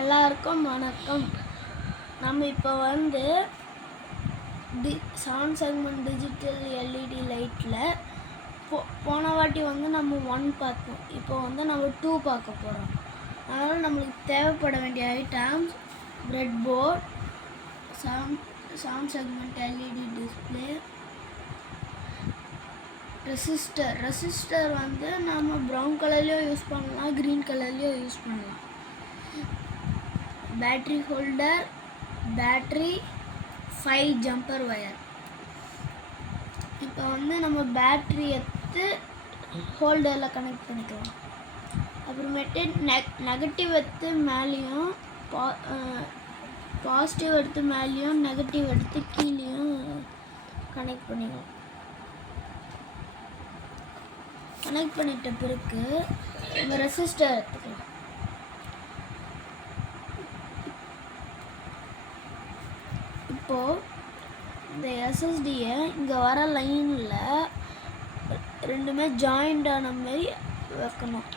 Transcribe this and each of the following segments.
எல்லாருக்கும் வணக்கம். நம்ம இப்போ வந்து செவன் செக்மெண்ட் டிஜிட்டல் எல்இடி லைட்டில் போன வாட்டி வந்து நம்ம 1 பார்த்தோம். இப்போ வந்து நம்ம 2 பார்க்க போகிறோம். அதனால் நம்மளுக்கு தேவைப்பட வேண்டிய items breadboard, seven segment LED display, resistor வந்து நம்ம ப்ரௌன் கலர்லேயும் யூஸ் பண்ணலாம், க்ரீன் கலர்லேயும் யூஸ் பண்ணலாம். Battery holder, battery, 5 jumper wire. இப்போ வந்து நம்ம பேட்ரி எடுத்து ஹோல்டரில் கனெக்ட் பண்ணிக்கலாம். அப்புறமேட்டு நெகட்டிவ் எடுத்து மேலேயும், பாசிட்டிவ் எடுத்து மேலேயும், நெகட்டிவ் எடுத்து கீழேயும் கனெக்ட் பண்ணிக்கலாம். கனெக்ட் பண்ணிட்ட பிறகு நம்ம ரெசிஸ்டர் எடுத்துக்கலாம். இப்போது இந்த எஸ்எஸ்டியை இங்கே வர லைனில் ரெண்டுமே ஜாயிண்ட் ஆன மாதிரி வைக்கணும்.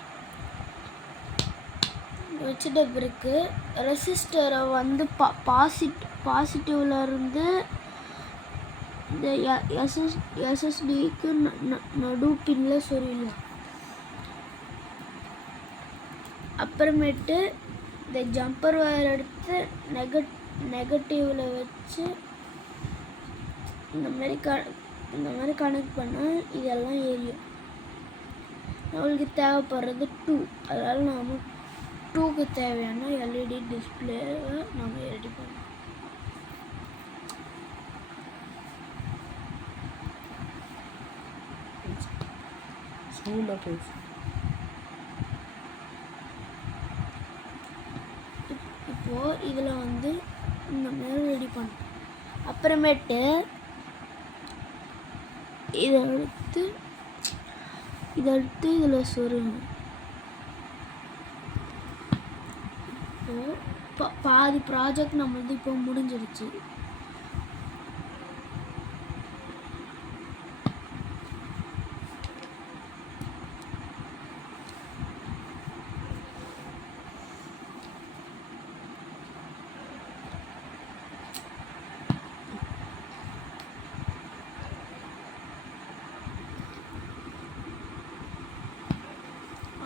வச்சுட்ட பிறகு ரெசிஸ்டரை வந்து பாசிட்டிவில் இருந்து இந்த எஸ்எஸ்டிக்கு நடு பின்னில் சொருவிடலாம். அப்புறமேட்டு இந்த ஜம்பர் வயர் எடுத்து நெகட்டிவில் வச்சு இந்த மாதிரி கனெக்ட் பண்ணால் இதெல்லாம் ஏரியும். நம்மளுக்கு தேவைப்படுறது 2. அதனால் நாம் 2க்கு தேவையான எல்இடி டிஸ்பிளேவை நம்ம ரெடி பண்ணோம். இப்போது இதில் வந்து இந்த மாதிரி ரெடி பண்ணோம். அப்புறமேட்டு இதை எடுத்து இதில் சொருகணும். இப்போ பாதி ப்ராஜெக்ட் நம்மளது இப்போ முடிஞ்சிடுச்சு.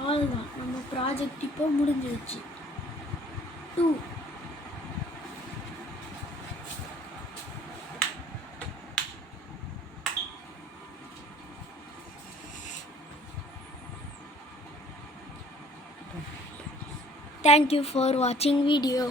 அவ்வளோதான், நம்ம ப்ராஜெக்ட் இப்போ முடிஞ்சிடுச்சு. 2 Thank you for watching video.